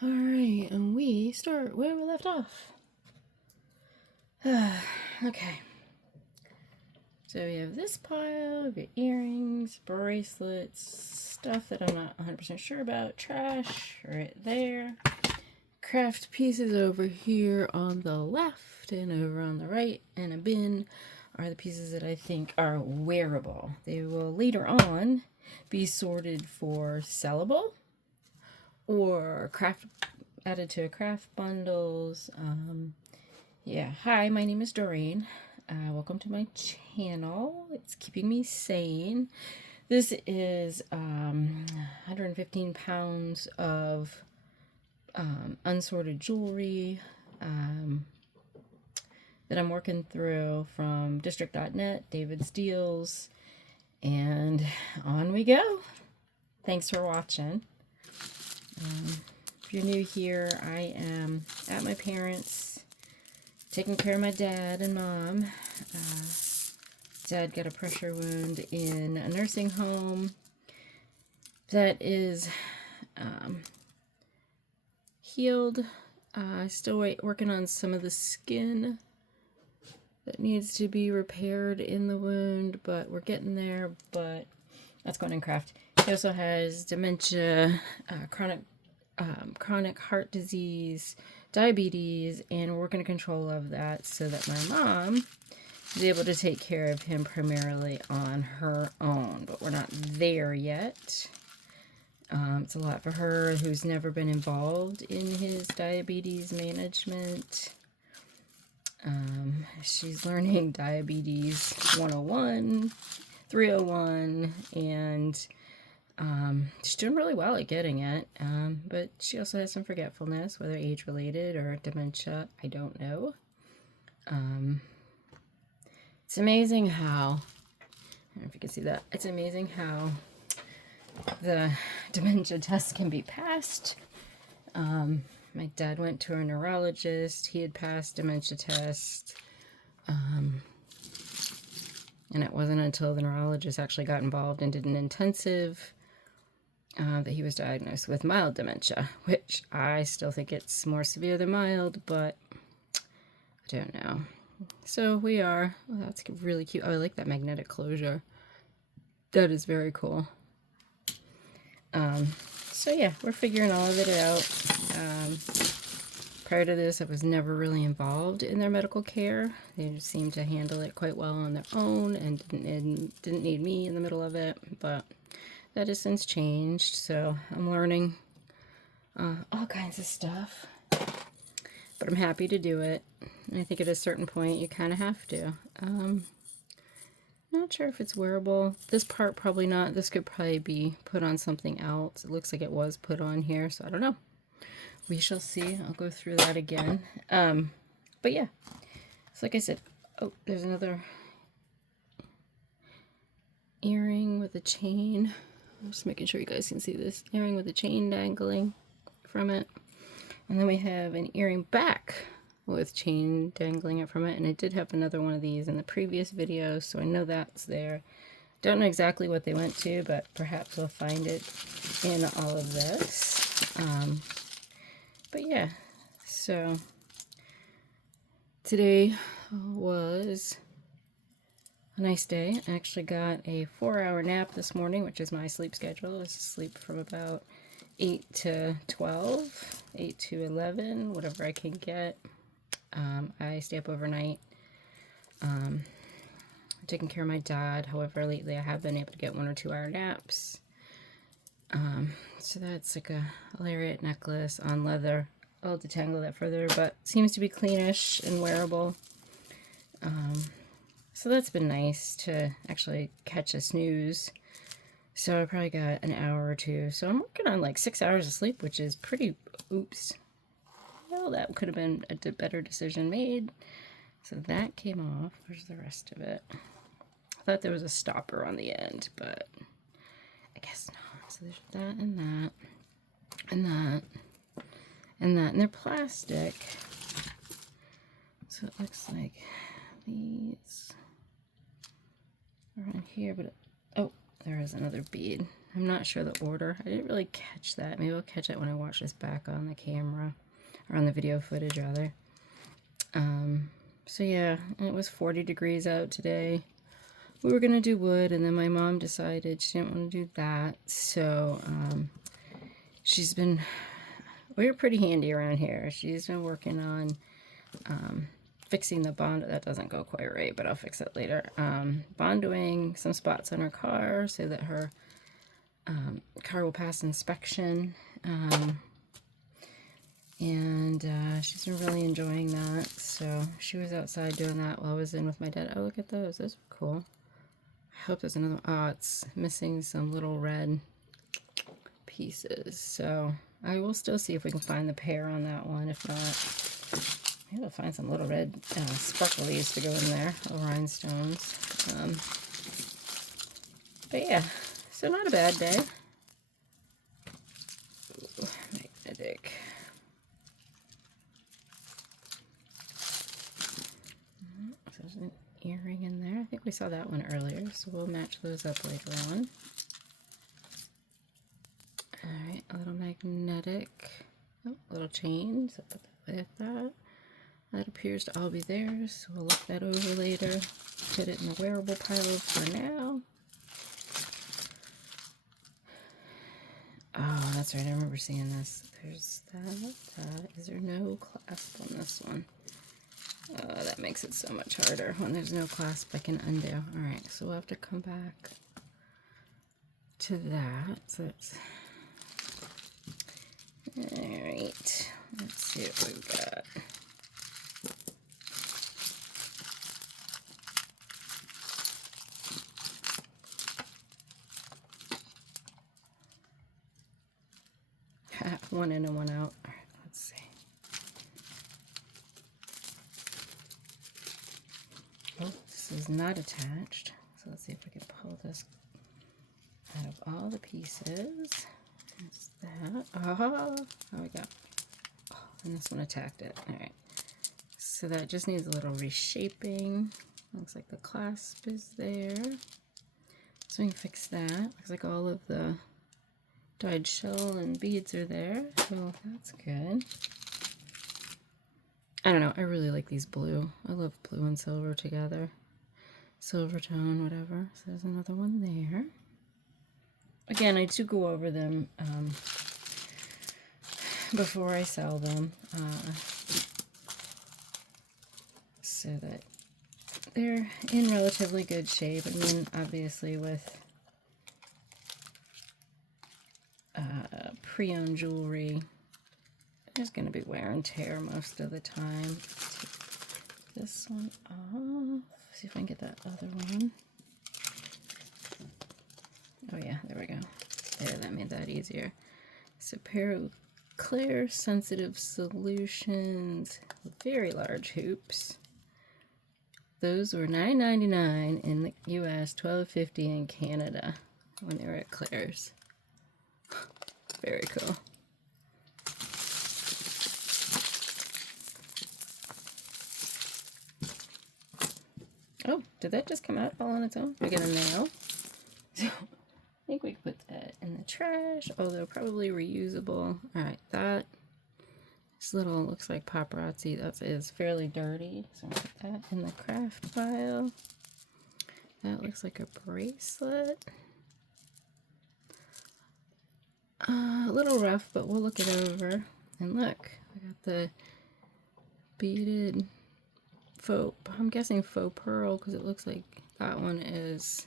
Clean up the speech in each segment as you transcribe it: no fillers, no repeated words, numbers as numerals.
Alright, and we start where we left off. Okay. So we have this pile, we've got earrings, bracelets, stuff that I'm not 100% sure about, trash right there, craft pieces over here on the left and over on the right, and a bin are the pieces that I think are wearable. They will later on be sorted for sellable or craft added to craft bundles. Yeah, hi, my name is Doreen. Welcome to my channel. It's keeping me sane. This is 115 pounds of unsorted jewelry that I'm working through from district.net, David's Deals, and on we go. Thanks for watching. If you're new here, I am at my parents' taking care of my dad and mom. Dad got a pressure wound in a nursing home that is healed. Still working on some of the skin that needs to be repaired in the wound, but we're getting there. But that's going in craft. He also has dementia, chronic heart disease, diabetes, and we're working on control of that so that my mom is able to take care of him primarily on her own. But we're not there yet. It's a lot for her, who's never been involved in his diabetes management. She's learning diabetes 101, 301, and she's doing really well at getting it. But she also has some forgetfulness, whether age-related or dementia, I don't know. It's amazing how, I don't know if you can see that, it's amazing how the dementia test can be passed. My dad went to a neurologist. He had passed dementia test. And it wasn't until the neurologist actually got involved and did an intensive that he was diagnosed with mild dementia, which I still think it's more severe than mild, but I don't know. So we are, oh, that's really cute. Oh, I like that magnetic closure. That is very cool. So yeah, we're figuring all of it out. Prior to this, I was never really involved in their medical care. They just seemed to handle it quite well on their own and didn't need me in the middle of it, but that has since changed, so I'm learning all kinds of stuff. But I'm happy to do it. And I think at a certain point, you kind of have to. Not sure if it's wearable. This part probably not. This could probably be put on something else. It looks like it was put on here, so I don't know. We shall see. I'll go through that again. But yeah, so like I said, oh, there's another earring with a chain. I'm just making sure you guys can see this. Earring with a chain dangling from it. And then we have an earring back with chain dangling from it. And I did have another one of these in the previous video, so I know that's there. Don't know exactly what they went to, but perhaps we'll find it in all of this. But yeah, so today was a nice day. I actually got a 4-hour nap this morning, which is my sleep schedule. I was asleep from about 8 to 12, 8 to 11, whatever I can get. I stay up overnight. Taking care of my dad. However, lately I have been able to get 1 or 2 hour naps. So that's like a lariat necklace on leather. I'll detangle that further, but seems to be cleanish and wearable. So that's been nice to actually catch a snooze. So I probably got an hour or two. So I'm working on like 6 hours of sleep, which is pretty, oops. Well, that could have been a better decision made. So that came off. Where's the rest of it? I thought there was a stopper on the end, but I guess not. So there's that and that and that and that. And they're plastic. So it looks like these are on here, but oh, there is another bead. I'm not sure the order. I didn't really catch that. Maybe I'll catch that when I watch this back on the camera, or on the video footage rather. So yeah, it was 40 degrees out today. We were gonna do wood, and then my mom decided she didn't want to do that. So we're pretty handy around here. She's been working on fixing the bond. That doesn't go quite right, but I'll fix it later. Bondoing some spots on her car so that her car will pass inspection. And she's been really enjoying that. So she was outside doing that while I was in with my dad. Oh, look at those. Those are cool. I hope there's another. Oh, it's missing some little red pieces. So I will still see if we can find the pair on that one. If not, maybe I'll find some little red sparklies to go in there, little rhinestones. But yeah, so not a bad day. Ooh, magnetic. So there's an earring in there. I think we saw that one earlier, so we'll match those up later on. Alright, a little magnetic, little chain, so put that like that. That appears to all be theirs, so we'll look that over later. Put it in the wearable pile for now. Oh, that's right, I remember seeing this. There's that. Is there no clasp on this one? That makes it so much harder. When there's no clasp, I can undo. Alright, so we'll have to come back to that. So it's... Alright, let's see what we've got. One in and one out. Alright, let's see. Oh, this is not attached. So let's see if we can pull this out of all the pieces. That's that. Oh, there we go. Oh, and this one attacked it. Alright. So that just needs a little reshaping. Looks like the clasp is there. So we can fix that. Looks like all of the dyed shell and beads are there. So that's good. I don't know. I really like these blue. I love blue and silver together. Silver tone, whatever. So there's another one there. Again, I do go over them before I sell them, so that they're in relatively good shape. I mean, obviously with pre-owned jewelry, there's going to be wear and tear most of the time. Let's take this one off. See if I can get that other one. Oh yeah, there we go. There, that made that easier. So pair of clear sensitive solutions, very large hoops. Those were $9.99 in the US, $12.50 in Canada when they were at Claire's. Very cool. Oh, did that just come out all on its own? I get a nail. So I think we could put that in the trash. Oh, they're probably reusable. Alright, that this little looks like paparazzi. That is fairly dirty. So I'm gonna put that in the craft pile. That looks like a bracelet. A little rough, but we'll look it over. And look, I got the beaded faux, I'm guessing faux pearl, because it looks like that one is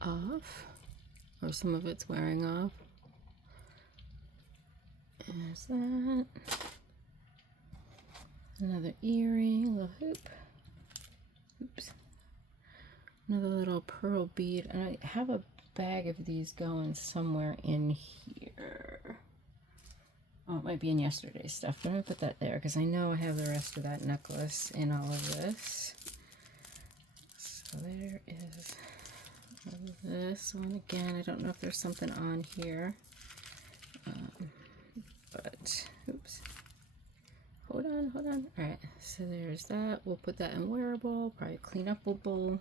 off, or some of it's wearing off. There's that. Another earring, little hoop. Oops. Another little pearl bead, and I have a bag of these going somewhere in here. Oh, it might be in yesterday's stuff, but I'm going to put that there because I know I have the rest of that necklace in all of this. So there is this one again. I don't know if there's something on here, but oops. Hold on. All right, so there's that. We'll put that in wearable, probably clean upable.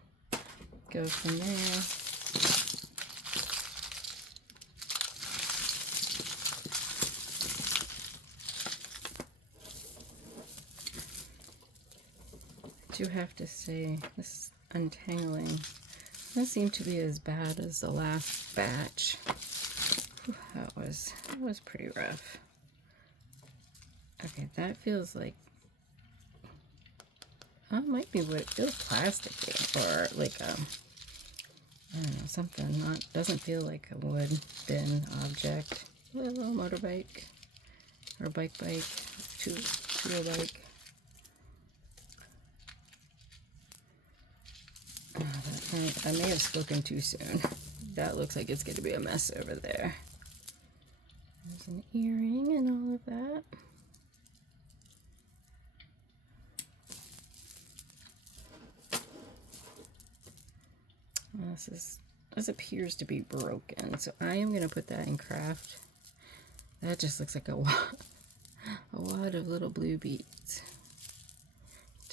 Go from there. do have to say this untangling doesn't seem to be as bad as the last batch. That was pretty rough. Okay, that feels like, oh, it might be wood. It feels plasticky, or like I don't know, something. Doesn't feel like a wood bin object. A little motorbike or bike, two-wheel bike. I may have spoken too soon. That looks like it's going to be a mess over there. There's an earring and all of that. This appears to be broken, so I am going to put that in craft. That just looks like a wad of little blue beads.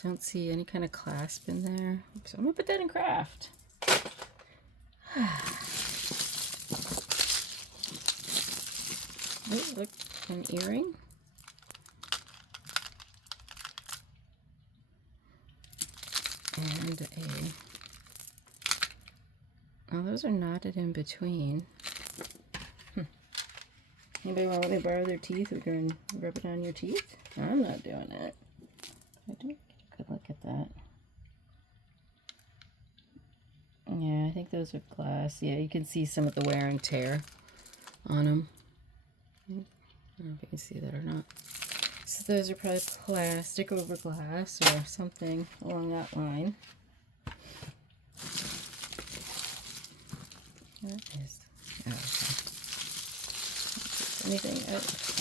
Don't see any kind of clasp in there, so I'm going to put that in craft. Oh, look, an earring. And oh, those are knotted in between. Anybody want to borrow their teeth? We can rub it on your teeth? I'm not doing it. I do get a good look at that. Yeah, I think those are glass. Yeah, you can see some of the wear and tear on them. I don't know if you can see that or not. So those are probably plastic over glass or something along that line. That is, oh, okay. Anything,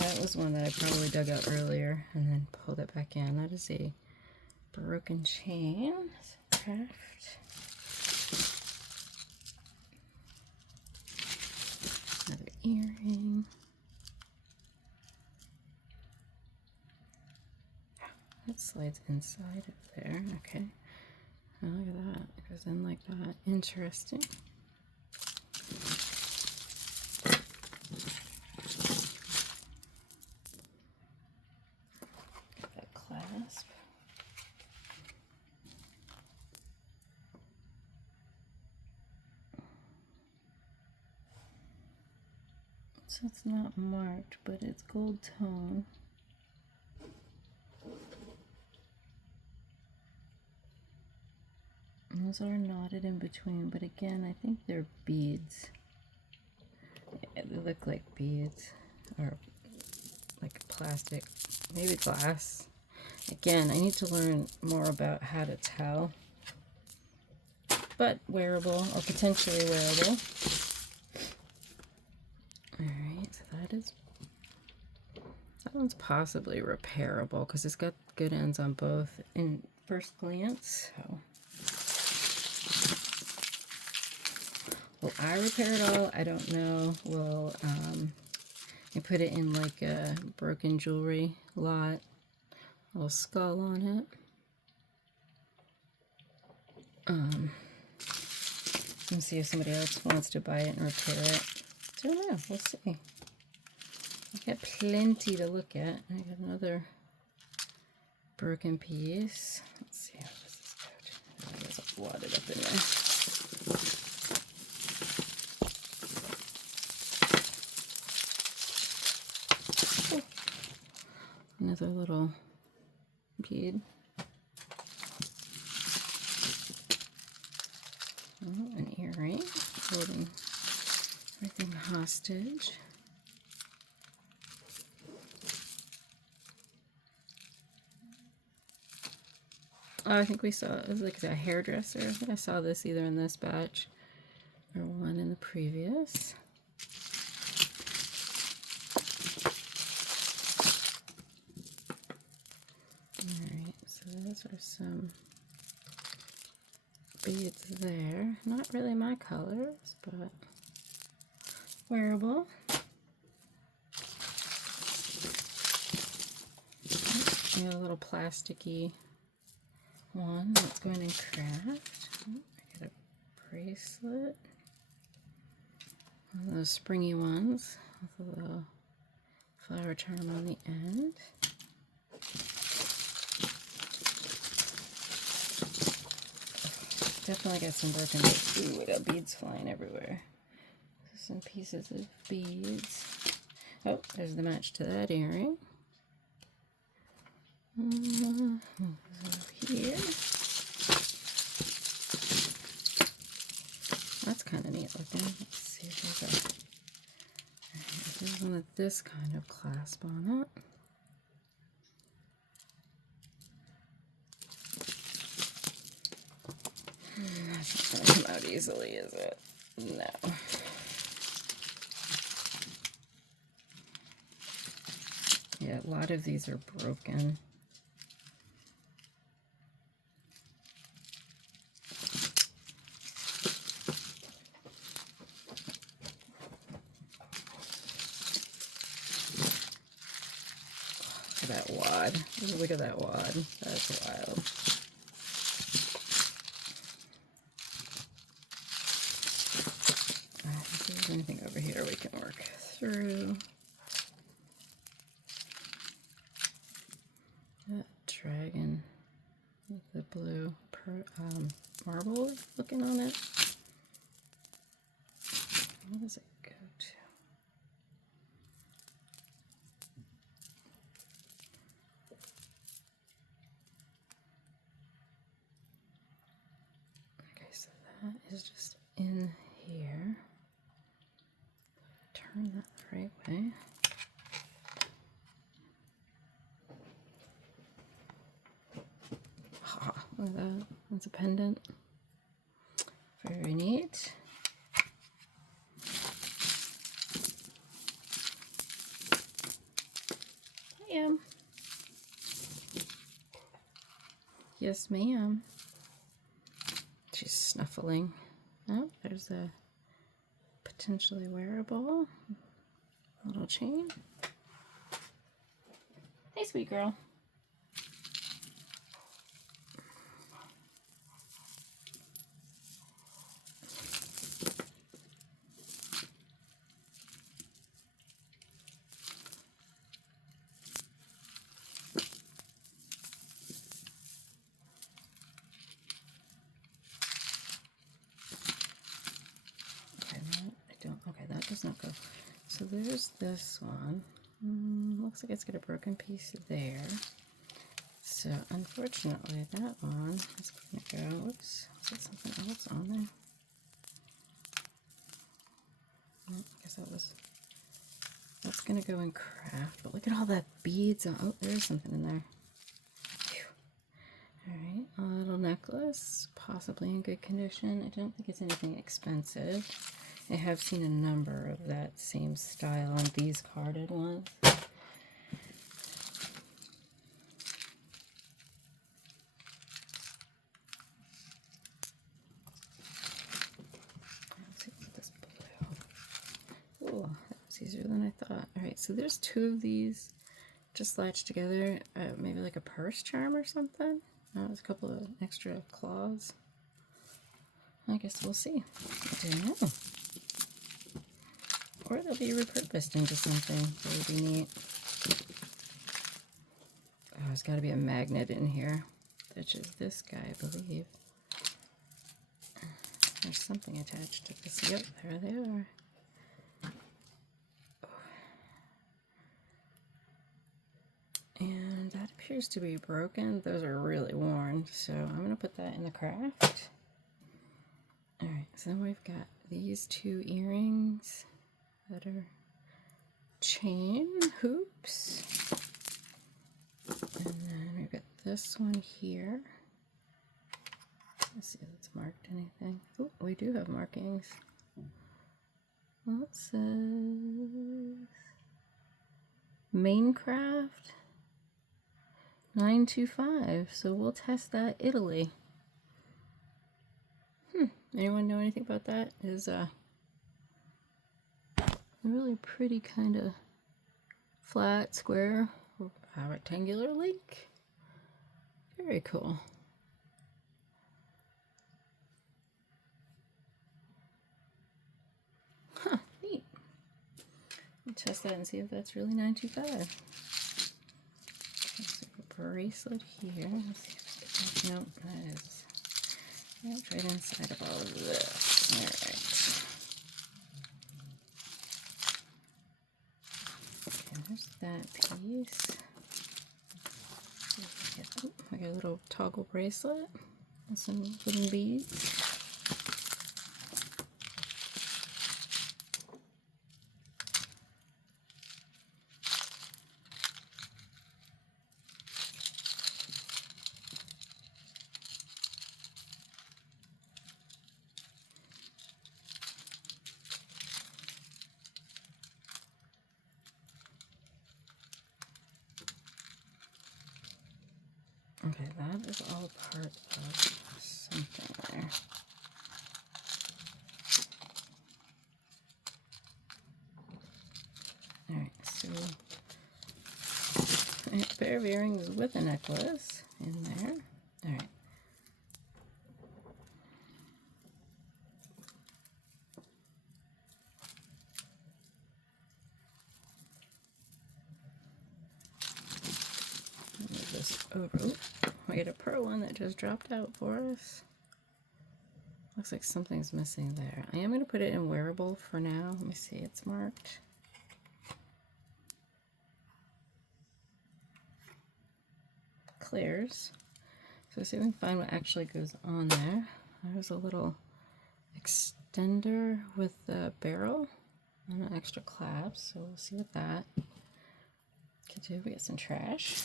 that was one that I probably dug out earlier and then pulled it back in. That is a broken chain. Craft. Another earring. That slides inside of there. Okay. Oh, look at that. It goes in like that. Interesting. That clasp. So it's not marked, but it's gold tone. And those are knotted in between, but again, I think they're beads. Yeah, they look like beads, or like plastic, maybe glass. Again, I need to learn more about how to tell, but wearable or potentially wearable. Alright, so that one's possibly repairable because it's got good ends on both in first glance. So. Will I repair it all? I don't know. Will I put it in like a broken jewelry lot? A little skull on it. Let's see if somebody else wants to buy it and repair it. I don't know. We'll see. I've got plenty to look at. I got another broken piece. Let's see how this is going. I guess I'll wad it up in there. Another little bead. Oh, an earring holding everything hostage. Oh, I think we saw it was like a hairdresser. I think I saw this either in this batch or one in the previous. Alright, so those are some beads there. Not really my colors, but wearable. And a little plasticky one that's going in craft. Oh, I got a bracelet. One of those springy ones with a little flower charm on the end. definitely got some broken beads. Ooh, I got beads flying everywhere. Some pieces of beads. Oh, there's the match to that earring. Over here. That's kind of neat looking. Let's see if there's a... Right, there's one with this kind of clasp on it. That's not going to come out easily, is it? No. Yeah, a lot of these are broken. Look at that wad. Look at that wad. That's wild. If there's anything over here we can work through. That dragon with the blue marble looking on it. Where does it go to? Okay, so that is just in here. Turn that the right way. Ah, look at that. That's a pendant. Very neat. Ma'am. Yes, ma'am. She's snuffling. Oh, there's a potentially wearable little chain. Hey, sweet girl. Okay, that does not go. So there's this one. Looks like it's got a broken piece there. So unfortunately, that one is going to go. Whoops, is there something else on there? Oh, I guess that's going to go in craft. But look at all that beads on. Oh, there's something in there. All right, a little necklace, possibly in good condition. I don't think it's anything expensive. I have seen a number of that same style on these carded ones. Let's see what this blue. Oh, that was easier than I thought. All right, so there's two of these just latched together, maybe like a purse charm or something. There's a couple of extra claws. I guess we'll see. I don't know. Or they'll be repurposed into something that would be neat. Oh, there's got to be a magnet in here, which is this guy, I believe. There's something attached to this. Yep, there they are. And that appears to be broken. Those are really worn, so I'm going to put that in the craft. Alright, so then we've got these two earrings that are chain hoops. And then we've got this one here. Let's see if it's marked anything. Oh, we do have markings. Well, it says Maincraft 925, so we'll test that Italy. Anyone know anything about that? It is a really pretty kind of flat, square, rectangular link. Very cool. Huh, neat. We'll test that and see if that's really 925. Let's see a bracelet here. Let's see if I can, nope, that is Right inside of all of this. All right. Okay, there's that piece. I got a little toggle bracelet and some wooden beads. Okay, that is all part of something there. Alright, so a pair of earrings with a necklace in there. Alright. Move this over. We got a pearl one that just dropped out for us. Looks like something's missing there. I am going to put it in wearable for now. Let me see, it's marked. Clears. So see if we can find what actually goes on there. There's a little extender with the barrel and an extra clasp, so we'll see what that could do. We got some trash.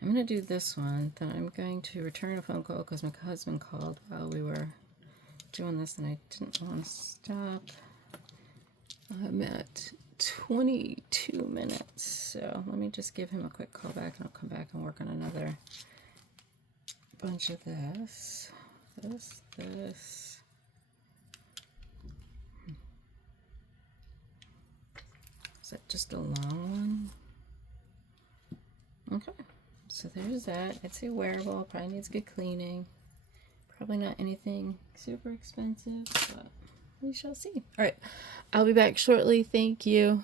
I'm going to do this one, then I'm going to return a phone call because my husband called while we were doing this and I didn't want to stop. I'm at 22 minutes, so let me just give him a quick call back and I'll come back and work on another bunch of this. This. Is that just a long one? Okay. So there's that. It's a wearable, probably needs good cleaning. Probably not anything super expensive, but we shall see. All right, I'll be back shortly. Thank you.